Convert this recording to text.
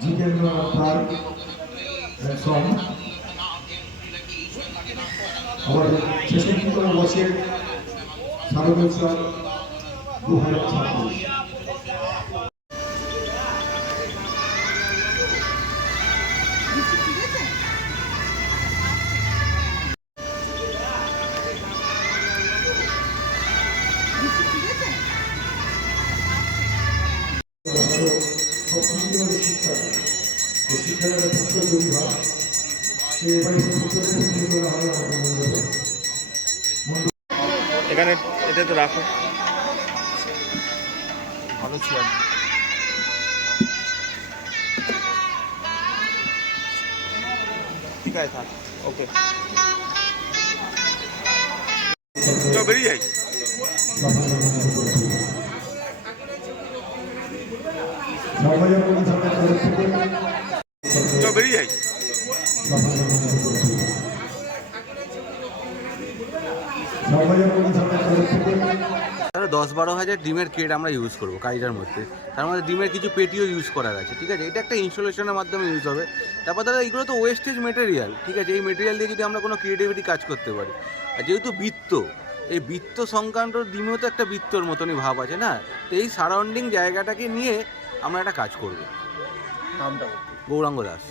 Jitendra Park and song. আমাদের 66তম বর্ষের শারদোৎসব 2026। শিক্ষার ছাত্র তৈরি হয় এখানে এটা তো রাখো ভালো চেয়ার ঠিক আছে থাক ওকে তো বেরিয়ে যাই তো বেরিয়ে যাই 10-12 হাজার ডিমের ক্রেট আমরা ইউজ করবো কাজটার মধ্যে। তার মধ্যে ডিমের কিছু পেটিও ইউজ করার আছে, ঠিক আছে। এটা একটা ইনস্টলেশনের মাধ্যমে ইউজ হবে। তারপর দাদা এইগুলো তো ওয়েস্টেজ মেটেরিয়াল, ঠিক আছে। এই মেটেরিয়াল দিয়ে যদি আমরা কোনো ক্রিয়েটিভিটি কাজ করতে পারি, আর যেহেতু বৃত্ত, এই বৃত্ত সংক্রান্ত ডিমেও তো একটা বৃত্তর মতনই ভাব আছে না, তো এই সারাউন্ডিং জায়গাটাকে নিয়ে আমরা একটা কাজ করবো। নামটা গৌরাঙ্গ দাস।